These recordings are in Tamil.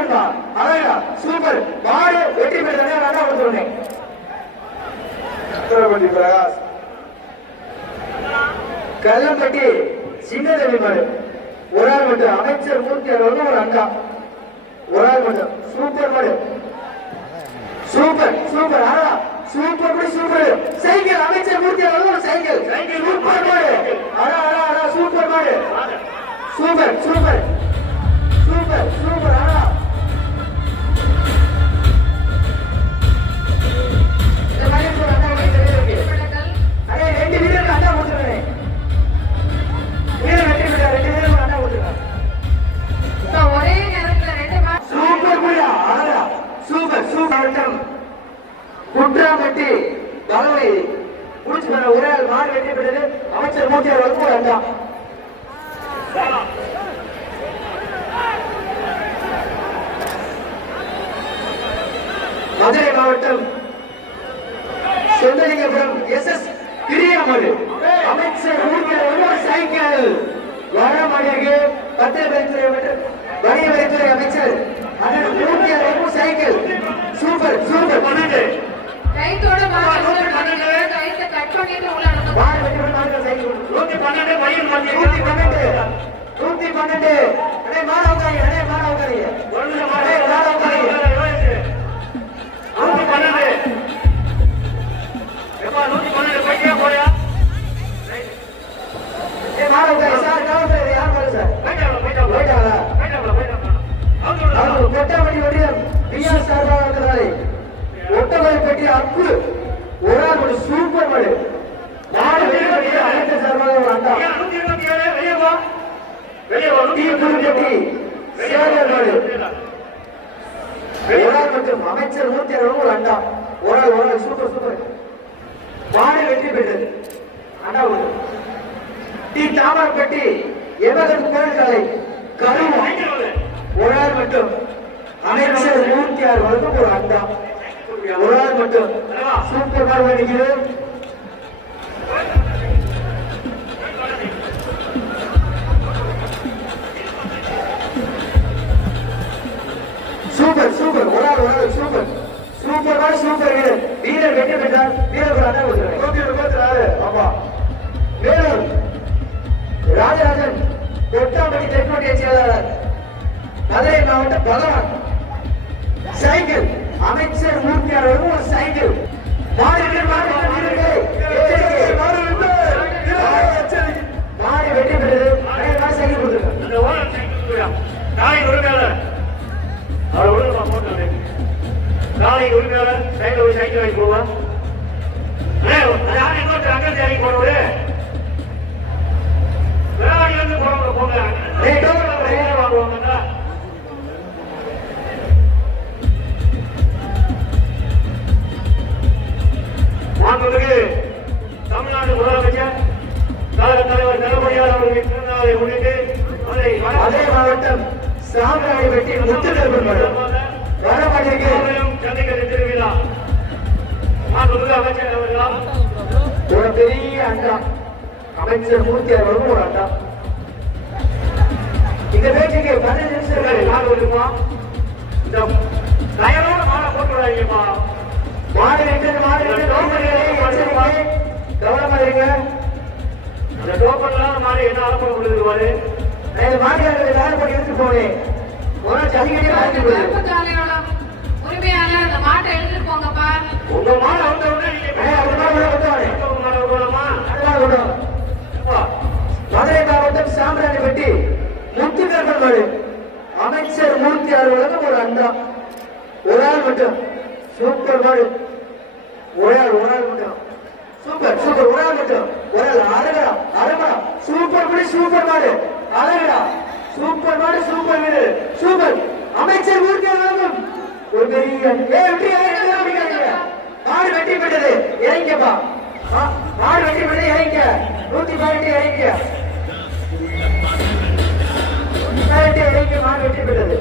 அழகா சூப்பர். மாடு வெற்றி பெற்றதே நல்லா கொடுத்துருந்தேன் சத்திரபதி பிரகாஷ். கல்லம்பட்டி சின்னதவி மாடு ஒரு ஆள் மட்டும் அமைச்சர் மூர்த்தி அவர்கள் ஒரு அண்ணா ஒரு ஆள் மட்டும் சூப்பர் மாடு சூப்பர் சூப்பர். ஆனா சூப்பர் கூட சூப்பர். சைக்கிள் அமைச்சர் மூர்த்தி அவர்கள் ஒரு சைக்கிள். சூப்பர் மாடு ஆனா ஆனா ஆனா சூப்பர் மாடு சூப்பர் சூப்பர். மூன்றாம் வெற்றி பலவை முடிச்சு பெற ஒரே ஆள் மாறு வெற்றி பெற்றது. அமைச்சர் மூர்த்தி அவர்களுக்கு ஒரு அண்டா மதுரை மாவட்டம் சொந்தலிங்கபுரம் எஸ் எஸ் பிரியாமல் அமைச்சர் மூர்த்தி அவர்கள் ஒரு சைக்கிள். வடமணிக்கு பத்திரப்பதித்துறை அமைச்சர் வணிக வரித்துறை அமைச்சர் அண்ணன் மூர்த்தி அவர்களுக்கு சைக்கிள். சூப்பர் சூப்பர் பன்னெண்டு. நூத்தி பன்னெண்டு நூத்தி பன்னெண்டு. அடே மாட உட்காரி அடே மாட உட்காரி டீ புதுப்பட்டி சேகர் மற்றும் அமைச்சர் நூத்தி அவர்களும் ஒரு அண்டா. ஒரு ஆள் ஒரு ஆள் சூப்பர் சூப்பர் மாடு வெற்றி பெற்றது. அண்டா ஒன்று டி. தாமரப்பட்டி எவகன் குரல்களை கருவம். ஒரு ஆள் மட்டும் அமைச்சர் மூர்த்தி அவர்களுக்கும் ஒரு அண்டா. ஒரு ஆள் மட்டும் சூப்பர் மாடு வேண்டிக்கிறது வீரர் வெற்றி பெற்றார் வீரர் ஒரு அண்டா கொடுக்குறேன் நூத்தி முப்பத்தி நாலு ஆமா. வேலூர் ராஜராஜன் கொட்டாம்பட்டி தெற்கோட்டிய செயலாளர் மதுரை மாவட்டம் பகவான். சைக்கிள். அமைச்சர் மூர்த்தி அவர்களும் ஒரு சைக்கிள். வீரர், மாடு வீரர்களே, வெற்றி பெற்றது. சைக்கிள் கொடுத்துருக்காங்க. நாளைக்கு உரிமையாளர். அவர் ஒழுங்கா போட்டு நாளைக்கு உரிமையாளர் சைக்கிள் ஒரு சைக்கிள் வாங்கி போவா அதே மாவட்டம் சாமியாடி வெட்டி முத்துக்கருப்பன் மாடு அமைச்சர் ஒரு பெரிய அண்டா அமைச்சர் மூர்த்தி அவர்களும் ஒரு அண்டா இந்த பேச்சுக்கு பதினஞ்சு நிமிஷம் சரி, இருக்கு. நாங்க வருமா இந்த டயரோட மாலை போட்டு விடாதீங்கப்பா. மாடு வெட்டுறது மாடு நோக்கடிகளே எச்சரிக்கை கவனமா இருங்க. அந்த டோக்கன் இல்லாத மாலை என்ன அலப்பட விழுது பாரு? மாடுகளை வேலை பண்ணி எடுத்துட்டு போனேன் ஒரு நாள் ஜல்லிக்கட்டே உரிமையாளர் அந்த மாட்டை எடுத்துட்டு போங்கப்பா. உங்க மாலை வந்த உடனே நீங்க மதுரை மாவட்டம் சாம்பிராணிப்பட்டி அமைச்சர் மூர்த்தி அவர்களுக்கும் ஒரு அண்டா ஒரு ஆள் மட்டும். சூப்பர் மாடு. ஒரு ஆள் ஒரு ஆள் மட்டும். Super super. ஒரு ஆள் மட்டும். ஒரு ஆள் அழகா சூப்பர் குடி சூப்பர் மாடு. அழகா சூப்பர் மாடு சூப்பர் வீடு. சூப்பர். அமைச்சர் மூர்த்தி பெரிய. மாடு வெற்றி பெற்றது இறங்கப்பா மாடு வெற்றி பெற்றது இறங்க நூத்தி பதினெட்டு இறங்க பதினெட்டு இறங்க மாடு வெற்றி பெற்றது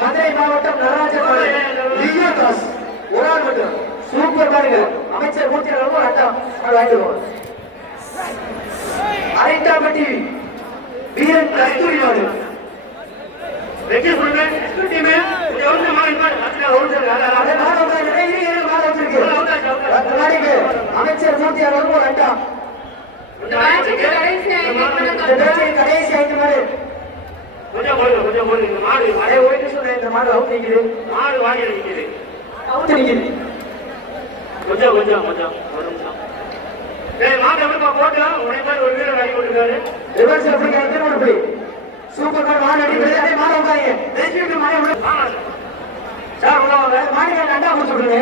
மதுரை மாவட்டம் நடராஜன் சூப்பர் பாருங்க அமைச்சர் மூர்த்தி அட்டம் வாங்கிடுவோம். அரைட்டாப்பட்டி வீரன் கஸ்தூரி மாடு வெற்றி சொல்லுங்க டீம் வந்து மாறி அமைச்சர் ஒரு அண்டா. இந்த மேட்சுக்கு கடைசி ஐந்து மாடு கொஞ்சம் போடுங்க கொஞ்சம் போடுங்க இந்த மாடு அதே ஒரு நிமிஷம் இந்த மாடு அவுட் நிக்குது. மாடு வாங்கி நிற்கிது அவுட் நிக்குது. கொஞ்சம் கொஞ்சம் கொஞ்சம். ஒரு நிமிஷம் ஏய் மாட்டை விடுப்பா போட்டு உன்னை மாதிரி ஒரு வீரர் வாங்கி கொடுக்காரு. ரிவர்ஸ் எப்படி எத்தனை மாடு போய் சூப்பர் மாடு மாடு அடிக்கிறது அதே மாடு உட்காருங்க ரெஜிமெண்ட் மாடு உள்ள. வாங்க சார் உள்ள வாங்க. மாட்டுக்கு அண்டா கொடுத்து விடுங்க.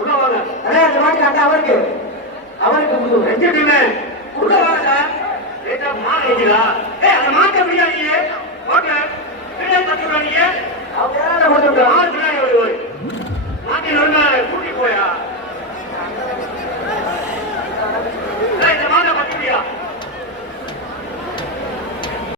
உள்ள வாங்க. அதே அந்த மாட்டுக்கு அண்டா அவருக்கு. உள்ள வாங்க சார். மாடு அந்த மாட்டை பின்னாடி அவங்க